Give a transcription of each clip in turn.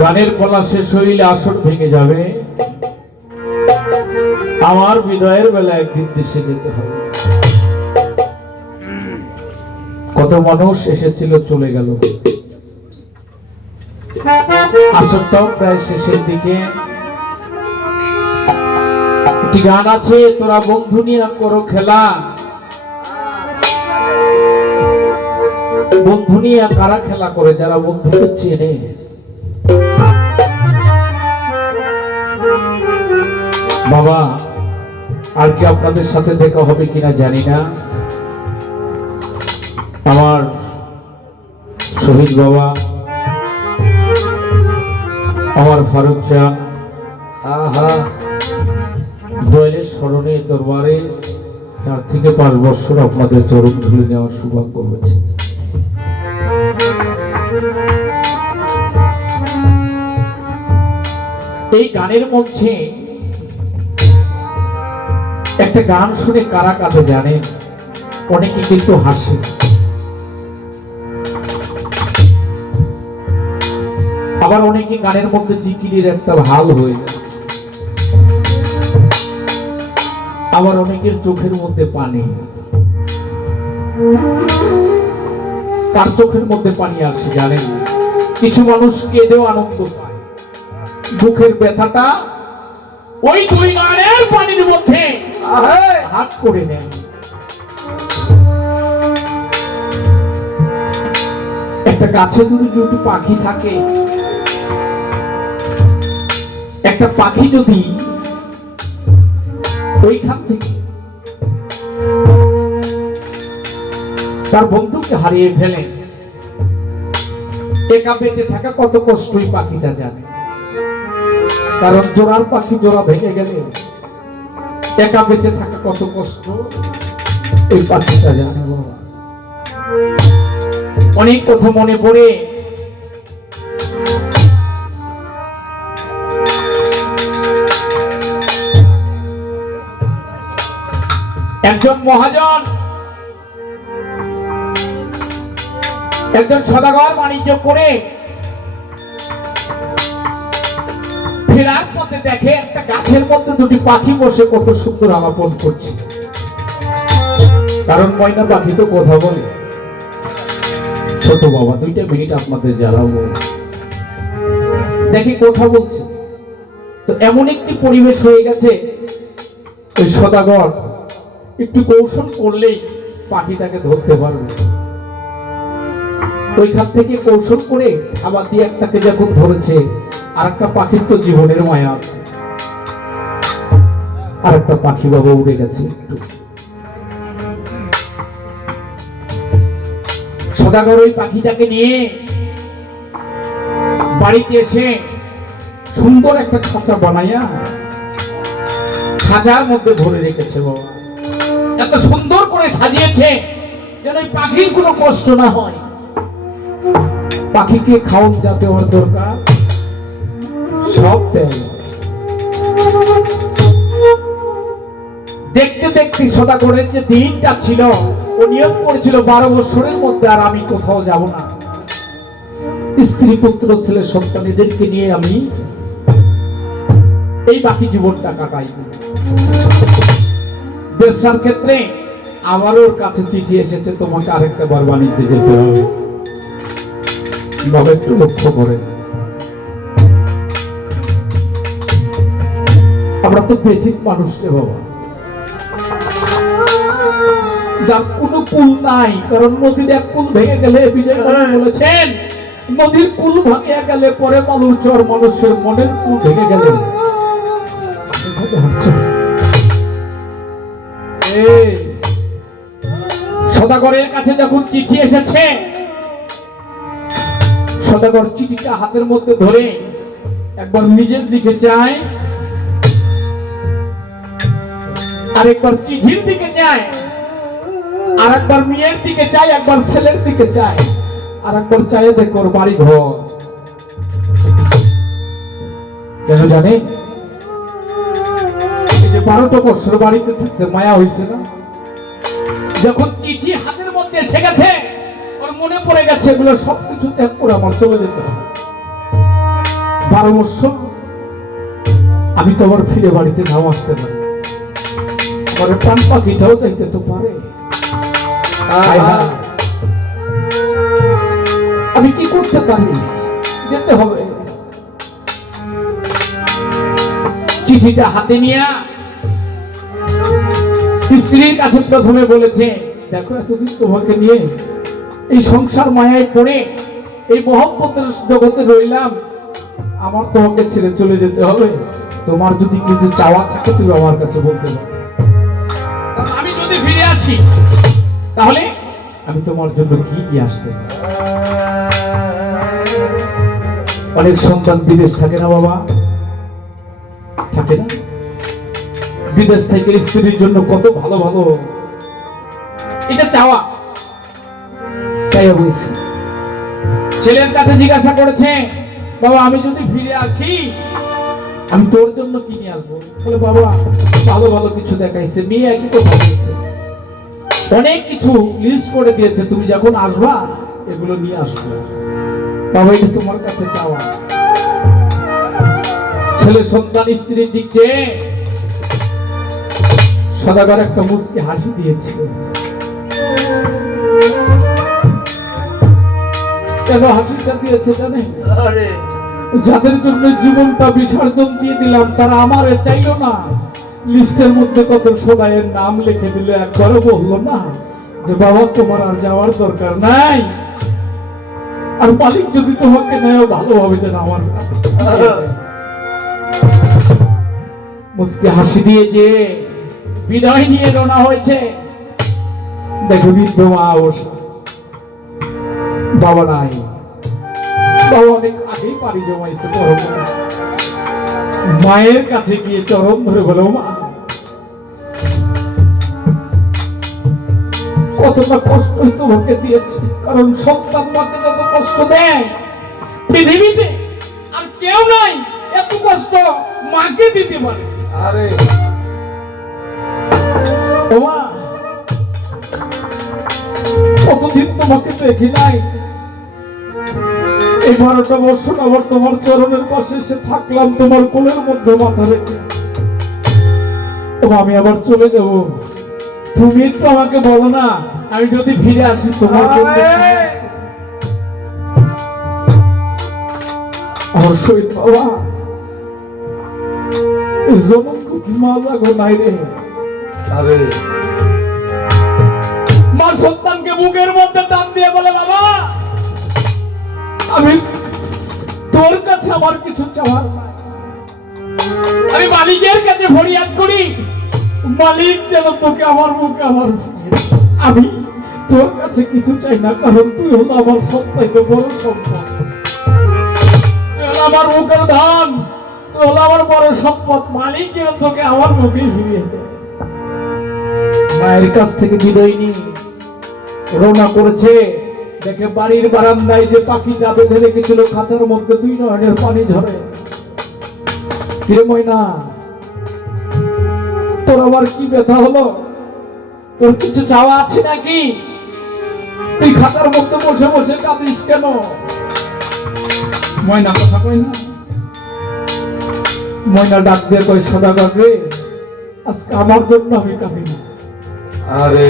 গানের পালা শেষ হইলে আসর ভেঙে যাবে। আমার বিদায়ের বেলা একদিন দেশে যেতে হবে। কত মানুষ এসেছিল, চলে গেল। আসরটাও প্রায় শেষের দিকে। একটি গান আছে, তোরা বন্ধু নিয়ে করো খেলা। বন্ধু নিয়ে কারা খেলা করে? যারা বন্ধুকে চেনে। বাবা, আর কি আপনাদের সাথে দেখা হবে কিনা জানি না। আমার শহীদ বাবা, আমার ফারুক চান দয়ালের স্মরণে দরবারে 4 থেকে 5 বছর আপনাদের চরণ ধুলে নেওয়ার সৌভাগ্য হয়েছে। এই গানের মধ্যে একটা গান শুনে কারা কাঁদে জানেন? অনেকে কিন্তু হাসে, আবার অনেকে গানের মধ্যে জিকিরের একটা হাল হয়ে যায়, আবার অনেকের চোখের মধ্যে পানি। কার চোখের মধ্যে পানি আসে জানেন? কিছু মানুষ কেঁদেও আনন্দ পায়। বুকের ব্যথাটা ওই 2 গানের পানির মধ্যে হাত করে নেয়। একটা গাছে দুটি পাখি থাকে, একটা পাখি যদি ওইখান থেকে তার বন্ধুকে হারিয়ে ফেলে, একা বেঁচে থাকা কত কষ্টই পাখিটা জানে। কারণ জোড়ার পাখি জোড়া ভেঙে গেলে একা বেঁচে থাকা কত কষ্ট এই পাখিটা জানে। বাবা, অনেক কথা মনে পড়ে। একজন মহাজন, একজন সদাগর বাণিজ্য করে ফেরার পথে দেখে একটা গাছের মধ্যে 2টি পাখি বসে কত সুন্দর আলাপন করছে। কারণ ময়না পাখি তো কথা বলে। ছোট বাবা, 2টা মিনিট আপনাদের জানাবো। দেখি কথা বলছে তো এমন একটি পরিবেশ হয়ে গেছে, ওই সদাগর একটু কৌশল করলেই পাখিটাকে ধরতে পারবে। ওইখান থেকে কৌশল করে আবার দিয়ে একটাকে যখন ধরেছে, আর একটা পাখির তো জীবনের মায়া আছে, আর একটা পাখি বাবা উড়ে গেছে। সদাগর ওই পাখিটাকে নিয়ে বাড়িতে এসে সুন্দর একটা খাঁচা বানাইয়া খাঁচার মধ্যে ভরে রেখেছে। বাবা, এত সুন্দর করে সাজিয়েছে যেন ওই পাখির কোনো কষ্ট না হয়। পাখিকে খাওয়ান যাতে ওর দরকার সব দেয়। দেখতে দেখতে সদাগরের যে দিনটা ছিল, ও নিয়ম করেছিল 12 বছরের মধ্যে আর আমি কোথাও যাব না। স্ত্রী পুত্র ছেলে সন্তানদেরকে নিয়ে আমি এই বাকি জীবনটা কাটাই। ব্যবসার ক্ষেত্রে আবার ওর কাছে চিঠি এসেছে, তোমাকে আরেকটা বার বাণিজ্যে যেতে হবে। বাবা একটু লক্ষ্য করে, আমরা তো বেঠিক মানুষ রে বাবা, যার কোনো কুল নাই। কারণ নদীর এক কুল ভেঙে গেলে, বিজয় বলেছেন, নদীর কুল ভাঙিয়া গেলে পরে মানুষের মনের কুল ভেঙে গেলে সদাগরের কাছে যখন চিঠি এসেছে, সদাগর চিঠিটা হাতের মধ্যে ধরে একবার নিজের দিকে চায়, আরেকবার চিঠির দিকে চায়, আর একবার মেয়ের দিকে চায়, একবার ছেলের দিকে চায়, আর একবার চায় দেখো বাড়ি ঘর। কেন জানে? এই যে 12টা বছর বাড়িতে থাকছে, মায়া হয়েছে না? যখন চিঠি হাতের মধ্যে এসে গেছে, ওর মনে পড়ে গেছে এগুলো সবকিছু ত্যাগ করে আমার চলে যেতে হবে। 12 বছর আমি তো আবার ফিরে বাড়িতে নাও আসতে পারি, আমার প্রাণ পাখিটাও যাইতে তো পারে। আমি কি করতে পারি? যেতে হবে। চিঠিটা হাতে নিয়ে স্ত্রীর কাছে প্রথমে বলেছে, দেখো এতদিন তোমাকে নিয়ে এই সংসার মায়ায় পড়ে এই মহব্বতের জগতে রইলাম, আমার তোমাকে ছেড়ে চলে যেতে হবে। তোমার যদি কিছু চাওয়া থাকে তুমি আমার কাছে বলতে পারো। আমি যদি ফিরে আসি তাহলে আমি তোমার জন্য কি নিয়ে আসতে পারি? অনেক সন্তান বিদেশ থাকে না বাবা, থাকে না? বিদেশ থেকে স্ত্রীর জন্য কত ভালো ভালো এটা চাওয়া। তাই বলছি, ছেলের কাছে জিজ্ঞাসা করেছে, বাবা আমি যদি ফিরে আসি আমি তোর জন্য কি নিয়ে আসবো? বলে বাবা ভালো ভালো কিছু দেখাইছে, মেয়ে একই কথা বলছে, অনেক কিছু লিস্ট করে দিয়েছে, তুমি যখন আসবা এগুলো নিয়ে আসবে। বাবা এটা তোমার কাছে চাওয়া। ছেলে সন্তান স্ত্রীর দিক চেয়ে সদাগর একটা মুচকি হাসি দিয়েছে। কেন হাসিটা দিয়েছে জানেন? যাদের জন্য জীবনটা বিসর্জন দিয়ে দিলাম তারা আমার চাইলো না, লিস্টের মধ্যে কত সদাইয়ের নাম লিখে দিলে একবারও বললো না যে বাবা তোমার আর যাওয়ার দরকার নাই, আর মালিক যদি তোমাকে নেয় ভালোভাবে যেন আমার মুচকি হাসি দিয়ে যে বিদায় নিয়ে রওনা হয়েছে। দেখো বৃদ্ধ মা অবশ্য, বাবা নাই, বাবা অনেক আগেই পাড়ি জমাইছে। মায়ের কাছে গিয়ে চরণ ধরে বলো, মা কতটা কষ্টই তোমাকে দিয়েছে, কারণ সন্তান মাকে যত কষ্ট দেয় পৃথিবীতে আর কেউ নাই এত কষ্ট মাকে দিতে পারে। আরে মা কতদিন তোমাকে দেখি নাই, এই 12টা বছর আবার তোমার চরণের পাশে এসে থাকলাম, তোমার কোলের মধ্যে মাথা রেখে। আমি আবার চলে যাব, তুমি তো আমাকে বলো না আমি যদি ফিরে আসি তোমার অবশ্যই বাবা জনম কি মজা গো নাই রে। আরে মা সন্তানকে বুকের মধ্যে টান দিয়ে বলে, বাবা আমি তোর কাছে আমার কিছু চাওয়ার নাই, আমি মালিকের কাছে ফরিয়াদ করি, মালিক যেন তোকে আমার মুখে আমার, আমি তোর কাছে কিছু চাই না, কারণ তুই হলো আমার সবথেকে বড় সম্পদ, তুই হলো আমার মুখের ধন, তুই হলো আমার বড় সম্পদ, মালিক যেন তোকে আমার মুখে ফিরিয়ে দে। মায়ের কাছ থেকে বিদায় নিয়ে রওনা করেছে। দেখে বাড়ির বারান্দায় যে পাখিটা বেঁধে রেখেছিল খাঁচার মধ্যে 2 নয়নের পানি ঝরে। কিরে ময়না, তোর আবার কি ব্যথা হলো? তোর কিছু চাওয়া আছে নাকি? তুই খাঁচার মধ্যে বসে বসে কাঁদিস কেন? ময়না কথা কই না। ময়না ডাক দিয়ে কই, সদাগর রে, আজকে আমার জন্য আমি কাঁদি না, আরে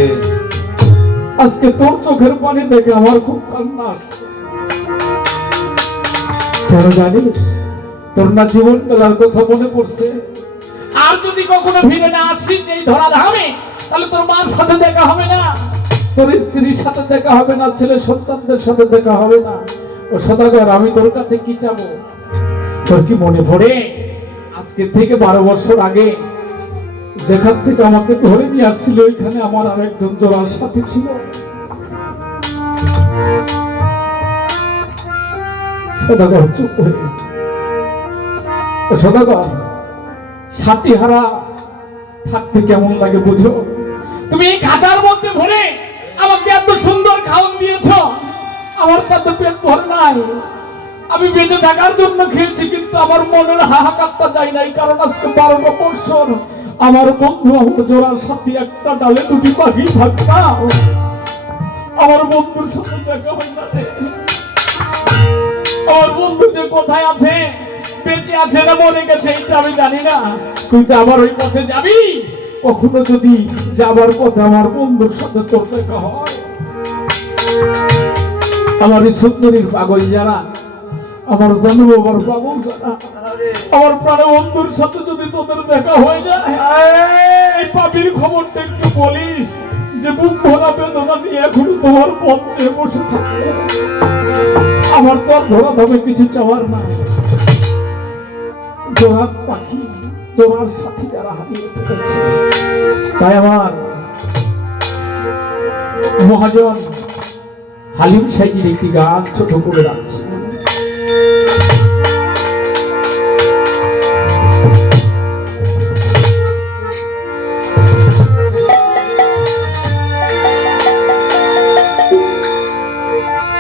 আজকে তোর চোখের পানি দেখে আমার খুব কান্না আসছে। কেন জানিস? তোর না জীবন বেলার কথা মনে পড়ছে, আর যদি কখনো ফিরে না আসিস এই ধরা ধামে, তাহলে তোর মার সাথে দেখা হবে না, তোর স্ত্রীর সাথে দেখা হবে না, ছেলে সন্তানদের সাথে দেখা হবে না। ও সদাগর, আমি তোর কাছে কি চাবো? তোর কি মনে পড়ে আজকে থেকে 12 বছর আগে যেখান থেকে আমাকে ধরে নিয়ে আসছিল ওইখানে আমার আরেকজন জোড়ার সাথী ছিল। সদাগর চুপ হয়ে গেছে। সদাগর, সাথী হারা থাকতে কেমন লাগে বুঝো? তুমি এই খাঁচার মধ্যে ভরে আমাকে এত সুন্দর খাওয়ান দিয়েছ, আমার তাতে পেট ভরে নাই, আমি বেঁচে থাকার জন্য খেয়েছি, কিন্তু আমার মনের হাহাকারটা যায় নাই, কারণ আজকে 12টা বছর আমার বন্ধু, আমার জোড়ার সাথী, একটা ডালে 2টি পাখি থাকতাম, আমার বন্ধুর সাথে দেখা হয় না রে। আমার বন্ধু যে কোথায় আছে বেঁচে আছে না মরে গেছে এটা আমি জানি না, কিন্তু আবার ওই পথে যাবি। কখনো যদি যাবার পথে আমার বন্ধুর সাথে তোর দেখা হয়, আমার এই সুন্দরীর পাগল যারা, আমার জন্ম আমার পাগল যারা, আমার প্রাণ বন্ধুর সাথে যদি তোদের দেখা হয়ে যায়, এই পাপির খবরটা একটু বলিস যে বুক ভরা বেদনা নিয়ে এখন তোমার পথ চেয়ে বসে থাকে। আমার তো আর ধরা ধরে কিছু চাওয়ার না, জোড়ার পাখি জোড়ার সাথী যারা হারিয়ে ফেলেছে, তাই আমার মহাজন হালিম সাইজির একটি গান ছোট করে রাখছি।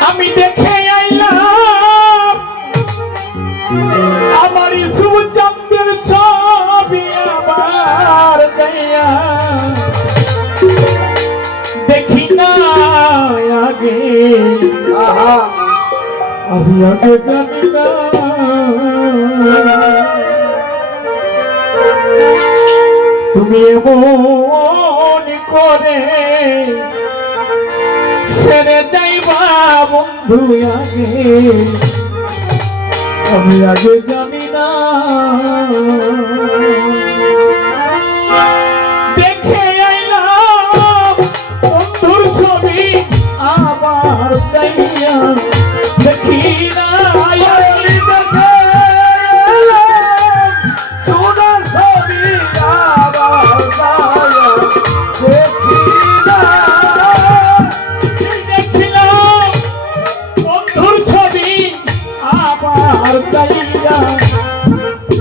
আমি দেখে আইলাম আমার সুচন্দ্রের ছবি, আবার যাইয়া দেখি না আগে, আমি আগে জানি না তুমি এমন করে ছেড়ে যাইবা বন্ধু আগে, আমি আগে জানি না। দেখে আইলাম বন্ধুর ছবি, আবার যাইয়া দেখি না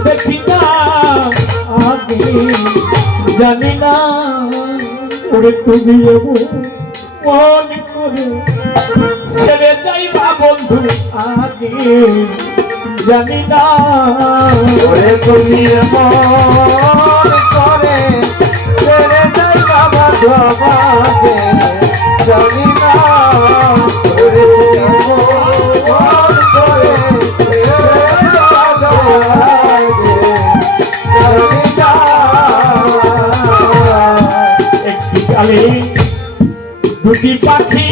দেখি না আগে জানি না ওরে তুমি মন করে ছেড়ে যাইবা বন্ধু আগে জানি না ওরে তুমি মন করে ছেড়ে যাইবা বন্ধু আগে জানি না ওরে তুমি মন করে একটি কালে দুটি পাখি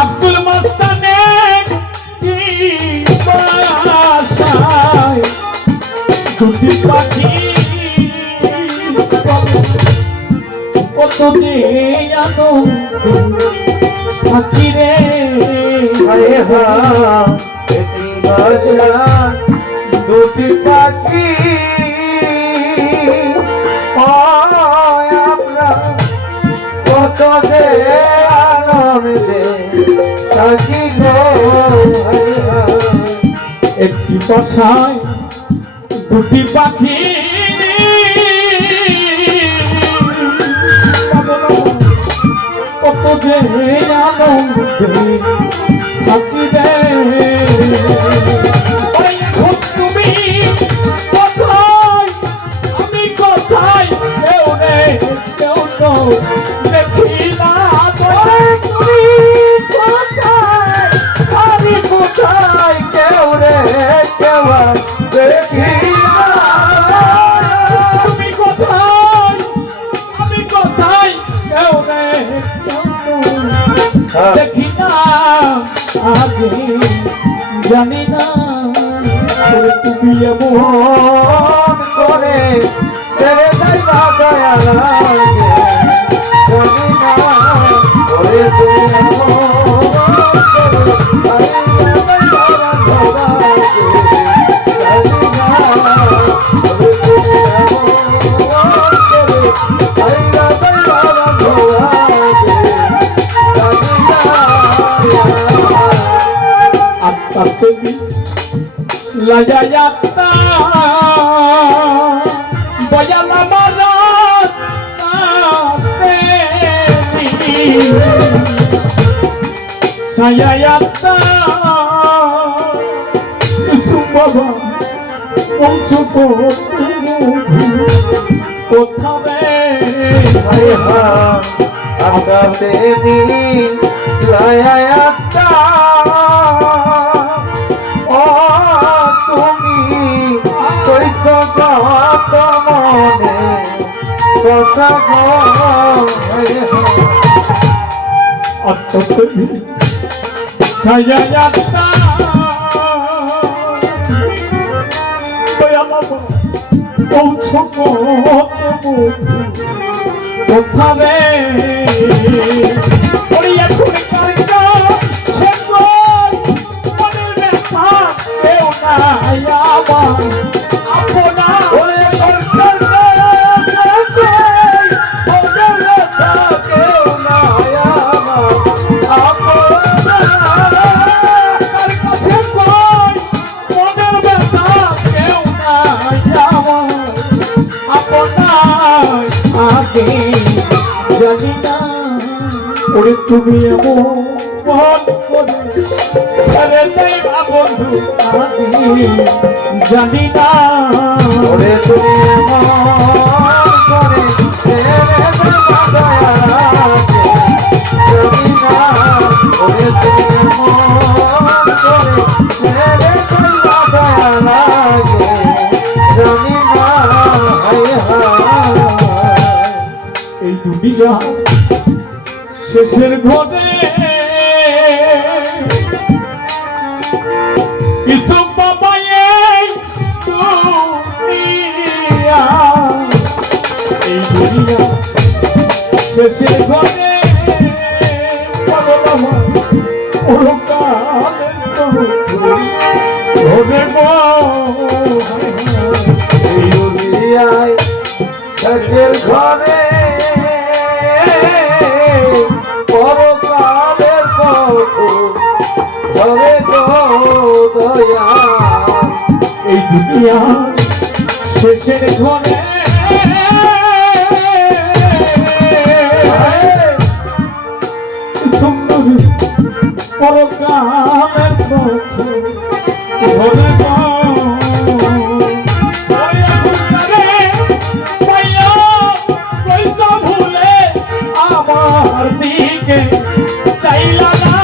আব্দুল মাস্তানের বাসায়, দুটি পাখি কত পাখি রে দুটি পাখি আমরা কত যে আনন্দে থাকি গো, একটি বাসায় দুটি পাখি কত যে আনন্দে থাকি রে। তুমি কোথায় আমি কোথায় কেউ নেই কেউ তো দেখি না, তুমি কোথায় আমি কোথায় কেউ রে কেউ দেখি না, তুমি কোথায় আমি কোথায় কেউ নেই কেউ তো দেখি না আগে জানি না তুমি মন করে ছেড়ে যাইবা দয়া লাগে জানি না ওরে তুমি মন করে Layayata voy a la Sayayata Sumaba Onsuko Kothave Ayha Akademi Layayata ছায়া যাত্রা কোথাবে ওই এখন কারকা সে মনের ব্যথা কেউ নাই আমার আপনা ওরে কারকা মনের ব্যথা কেউ নাই আমার আপনা কার কাছে কই মনের ব্যথা কেউ নাই আমার আপনা আগে জানি না ওরে তুমি এমন করে ছেড়ে যাইবা বন্ধু আগে জানি না ওরে তুমি এমন করে ছেড়ে যাবা দয়াকে জানি না ওরে তুমি এমন করে ছেড়ে যাবা দয়াকে জানি না হায় হায় এই দুনিয়া শেষের ঘরে ইসব বাবা এই দুনিয়া শেষের ঘরে এই দুনিয়ায় শেষের ঘরে পরকালের পথ ধরে গো দয়া এই দুনিয়া শেষের ঘরে সুন্দর পরকালের পথ ধরে আমার দিকে চাইলা না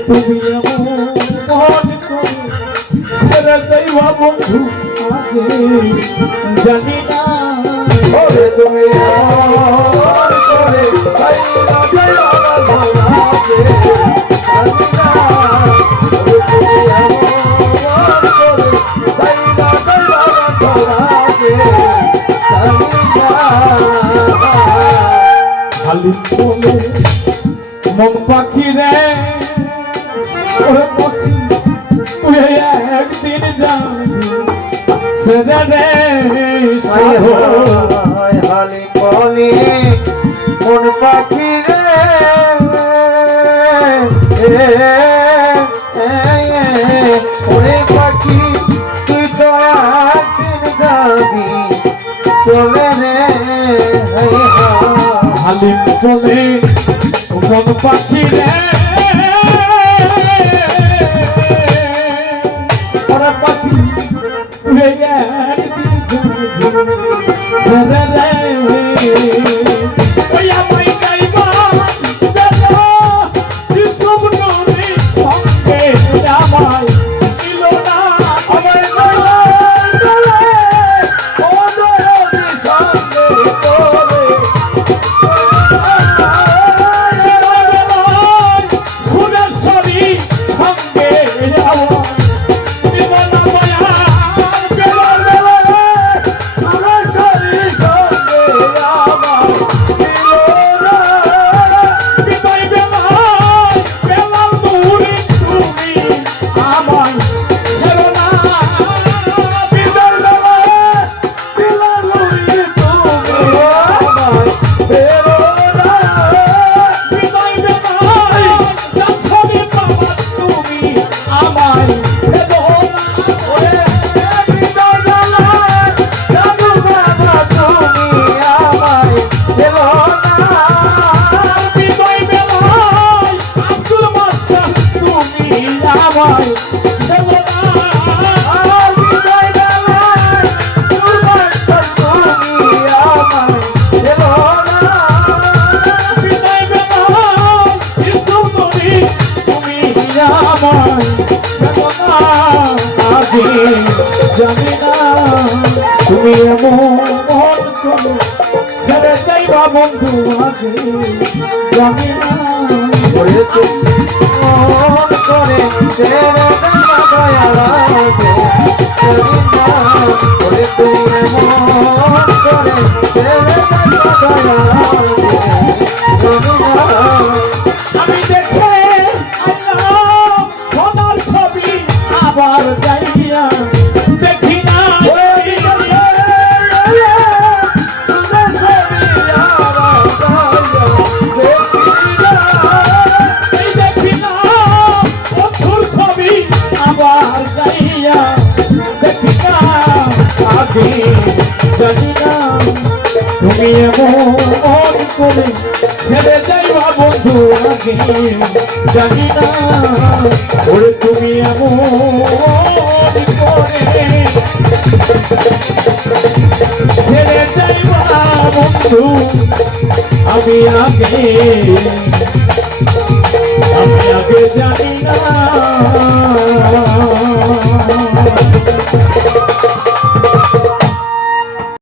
তুমি বন্ধু আগে জানি না ওরে তুমি এমন করে চাইলা চাইলা ভালাকে জানি না ওরে তুমি এমন করে চাইলা চাইলা ভালাকে জানি না খালি বলে মন পাখি রে ওরে পাখি তুই একদিন যাবি সেরে রে হালি বলি মন পাখি রে ওরে পাখি তুই তো একদিন যাবি চলে রে খালি বলে মন পাখি রে ওরে পাখি তুই একদিন যাবি সেরে রে ওই আমায় গাইবা দাদা ইসব নরে সঙ্গে আমায় দিল না আমায় গলা গলে ও দয়ালি সঙ্গে তোরে সুরেশ্বরী সঙ্গে আমার দিব না মায়া সুরেশ্বরী সঙ্গে আমার দিল না বিদায় বেলায় বেলাল মুহুরি তুমি আমায় ছেড়ো না বিদায় বেলায় দিলাম উড়ি তুমি আমায় ফেরো না বিদায় বেলায় যাচ্ছনি বাবা তুমি আমায় ছেড়ো না ওরে বিদায় বেলায় জাদু বাবা তুমি আমায় ফেরো না বিদায় বেলায় আব্দুল মাস্টার তুমি আমায় ছেড়ো না আর বিদায় বেলায় তুমি আমায় জানি না তুমি এমন করে ছেড়ে যাইবা বন্ধু আগে জানি না ওরে তুমি মন করে ছেড়ে দেবা দয়াল জানি না ওরে তুমি মন করে ছেড়ে দেবা দয়াল জানি না আমি দেখে আইলাম সোনার ছবি আবার যাইয়া দেখি না এই দেখি না বন্ধুর ছবি আবার যাইয়া দেখি না আগে জানি না তুমি এমন করে ছেড়ে যাইবা বন্ধু আগে জানি না ওরে তুমি এমন করে ছেড়ে যাইবা বন্ধু আমি আগে জানি না